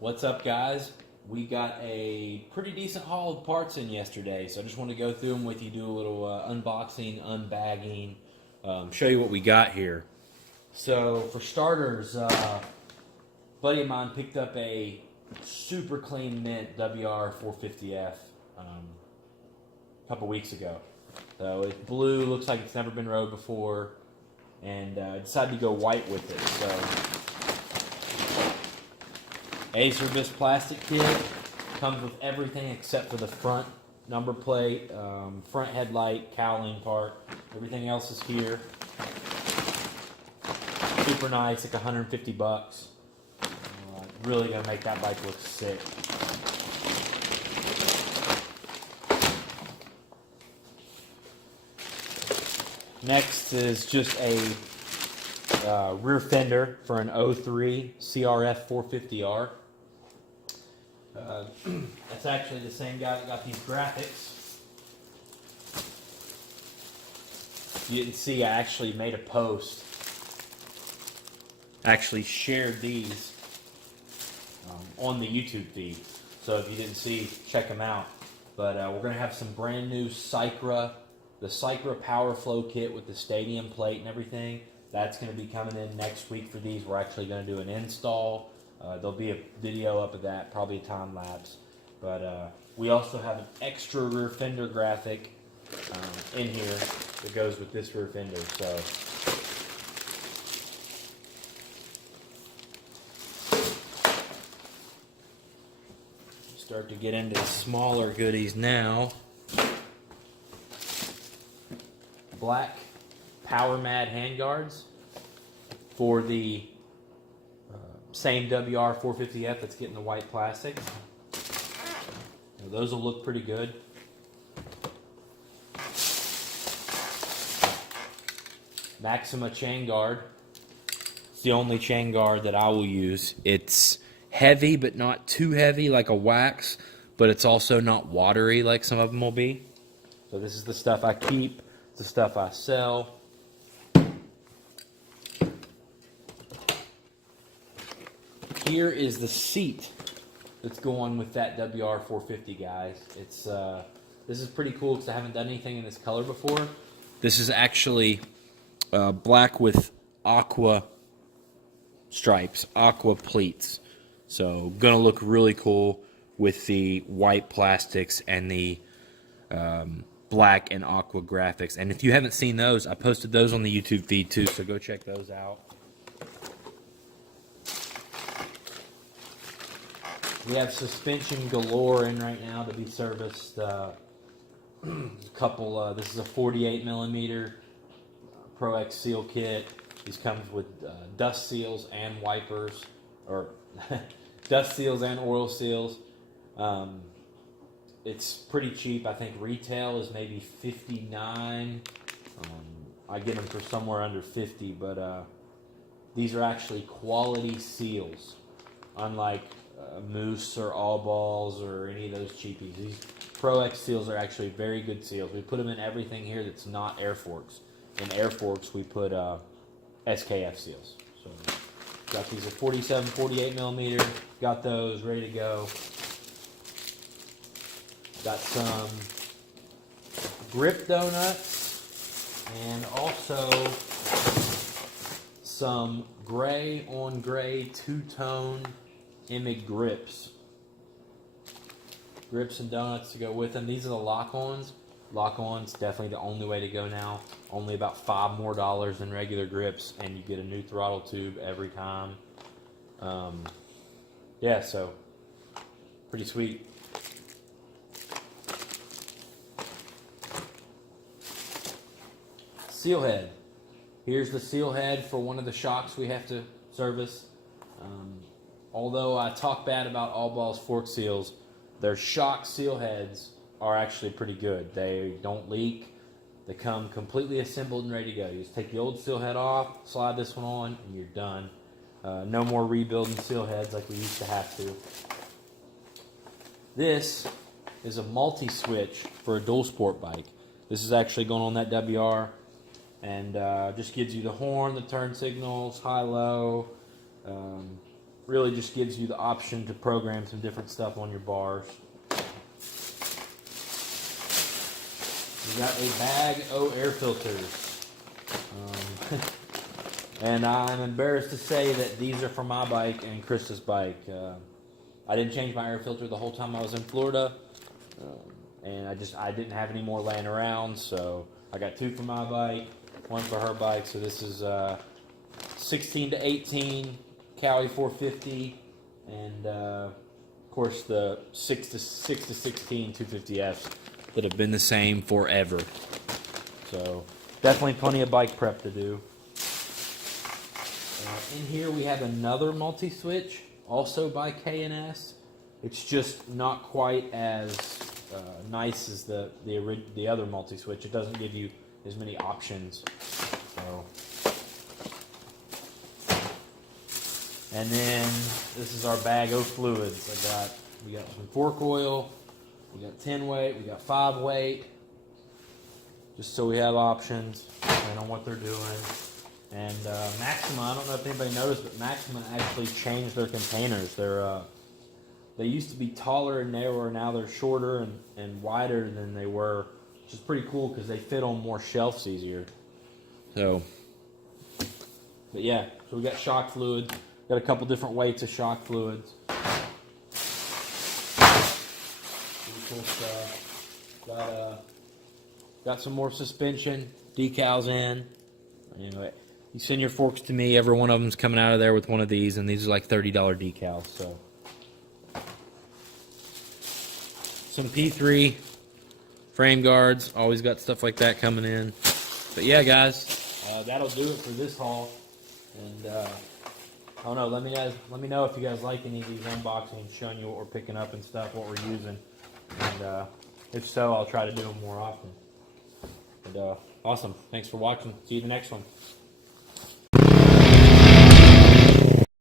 What's up, guys? We got a pretty decent haul of parts in yesterday, so I just want to go through them with you, do a little unboxing, unbagging, show you what we got here. So, for starters, a buddy of mine picked up a super clean mint WR450F a couple weeks ago. So, it's blue, looks like it's never been rode before, and decided to go white with it. So, Acervis plastic kit, comes with everything except for the front number plate, front headlight, cowling part. Everything else is here. Super nice, like 150 bucks. Really gonna make that bike look sick. Next is just a rear fender for an 03 CRF 450R. That's actually the same guy that got these graphics. You didn't see, I actually made a post. Actually shared these on the YouTube feed. So if you didn't see, check them out. But we're going to have some brand new Cycra, the Cycra Power Flow kit with the stadium plate and everything. That's going to be coming in next week for these. We're actually going to do an install. There'll be a video up of that, probably a time lapse. But we also have an extra rear fender graphic in here that goes with this rear fender. So start to get into the smaller goodies now. Black Power Mad handguards for the same WR450F that's getting the white plastic. Now, those will look pretty good. Maxima chain guard. It's the only chain guard that I will use. It's heavy but not too heavy like a wax, but it's also not watery like some of them will be. So this is the stuff I keep, it's the stuff I sell. Here is the seat that's going with that WR450, guys. It's this is pretty cool because I haven't done anything in this color before. This is actually black with aqua stripes, aqua pleats. So gonna look really cool with the white plastics and the black and aqua graphics. And if you haven't seen those, I posted those on the YouTube feed too, so go check those out. We have suspension galore in right now to be serviced. A couple, this is a 48 millimeter Pro X seal kit. These comes with dust seals and wipers, or dust seals and oil seals. It's pretty cheap. I think retail is maybe $59. I get them for somewhere under $50, but these are actually quality seals, unlike Moose or All Balls or any of those cheapies. These Pro X seals are actually very good seals. We put them in everything here that's not air forks. In air forks, we put SKF seals. So got these at 47, 48 millimeter. Got those ready to go. Got some grip donuts and also some gray on gray two-tone Imig grips. Grips and donuts to go with them. These are the lock-ons. Lock-ons, definitely the only way to go now. Only about $5 more than regular grips, and you get a new throttle tube every time. Yeah, so pretty sweet. Seal head. Here's the seal head for one of the shocks we have to service. Although I talk bad about All Balls fork seals, their shock seal heads are actually pretty good. They don't leak. They come completely assembled and ready to go. You just take the old seal head off, slide this one on, and you're done. No more rebuilding seal heads like we used to have to. This is a multi-switch for a dual sport bike. This is actually going on that WR, and just gives you the horn, the turn signals, high-low, really just gives you the option to program some different stuff on your bars. We got a bag of air filters. And I'm embarrassed to say that these are for my bike and Krista's bike. I didn't change my air filter the whole time I was in Florida. And I didn't have any more laying around, so I got 2 for my bike, 1 for her bike. So this is 16 to 18 Cali 450, and of course the 6 to 16 250Fs that have been the same forever. So definitely plenty of bike prep to do. In here we have another multi-switch, also by K&S. It's just not quite as nice as the other multi-switch. It doesn't give you as many options. So, and then this is our bag of fluids. We got some fork oil, we got 10 weight, we got 5 weight, just so we have options depending on what they're doing. And Maxima, I don't know if anybody noticed, but Maxima actually changed their containers. They used to be taller and narrower, now they're shorter and wider than they were, which is pretty cool because they fit on more shelves easier. So, but yeah, so we got shock fluid, got a couple different weights of shock fluids. Pretty cool stuff. Got some more suspension decals in. Anyway, you send your forks to me, every one of them's coming out of there with one of these, and these are like $30 decals. So, some P3 frame guards, always got stuff like that coming in. But yeah, guys, that'll do it for this haul. And I don't know, let me know if you guys like any of these unboxings, showing you what we're picking up and stuff, what we're using. And if so, I'll try to do them more often. And awesome, thanks for watching. See you in the next one.